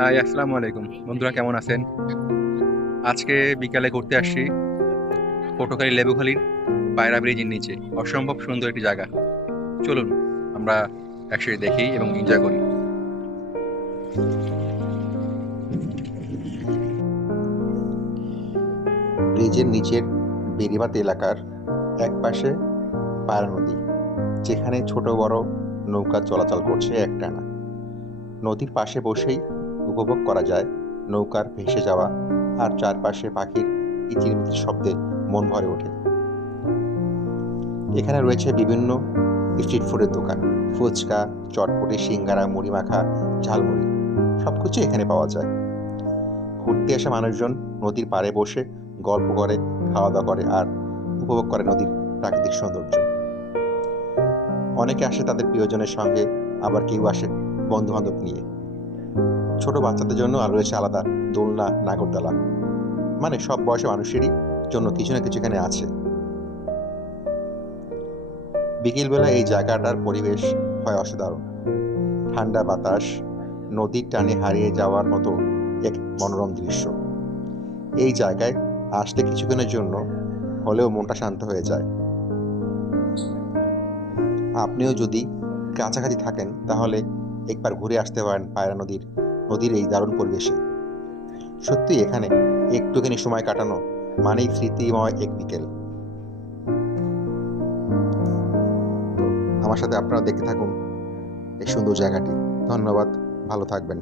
High, আসসালামু আলাইকুম বন্ধুরা, কেমন আছেন? আজকে বিকালে ঘুরতে আসছি পটুয়াখালী লেবুখালীর পায়রা ব্রিজের নিচে। অসম্ভব সুন্দর একটি জায়গা। চলুন আমরা একসাথে দেখি এবং এনজয় করি। ব্রিজের নিচের বেড়িবাঁধ এলাকার একপাশে পায়রা নদী, যেখানে ছোট বড় নৌকা চলাচল করছে একটানা। নদীর পাশে বসেই উপভোগ করা যায় নৌকার ভেসে যাওয়া, আর চারপাশে পাখির কিচিরমিচির শব্দে মন ভরে ওঠে। এখানে রয়েছে বিভিন্ন স্ট্রিট ফুডের দোকান, ফুচকা, চটপটি, সিঙ্গারা, মুড়ি মাখা, ঝালমুড়ি, সবকিছু এখানে পাওয়া যায়। ঘুরতে আসা মানুষজন নদীর পাড়ে বসে গল্প করে, খাওয়া দাওয়া করে আর উপভোগ করে নদীর প্রাকৃতিক সৌন্দর্য। অনেকে আসে তাদের প্রিয়জনের সঙ্গে, আবার কেউ আসে বন্ধু বান্ধব নিয়ে। ছোট বাচ্চাদের জন্য আর রয়েছে আলাদা দোলনা, নাগরদোলা। মানে সব বয়সী মানুষেরই জন্য কিছু না কিছু এখানে আছে। বিকেলবেলা এই জায়গাটার পরিবেশ হয় অসাধারণ। ঠান্ডা বাতাস, নদীর টানে হারিয়ে যাওয়ার মতো এক মনোরম দৃশ্য। এই জায়গায় আসলে কিছুক্ষণের জন্য হলেও মনটা শান্ত হয়ে যায়। আপনিও যদি কাছাকাছি থাকেন তাহলে একবার ঘুরে আসতে পারেন পায়রা নদীর এই দারুণ পরিবেশে। সত্যি এখানে একটুখানি সময় কাটানো মানেই স্মৃতিময় এক বিকেল। তো আমার সাথে আপনারা দেখতে থাকুন এই সুন্দর জায়গাটি। ধন্যবাদ, ভালো থাকবেন।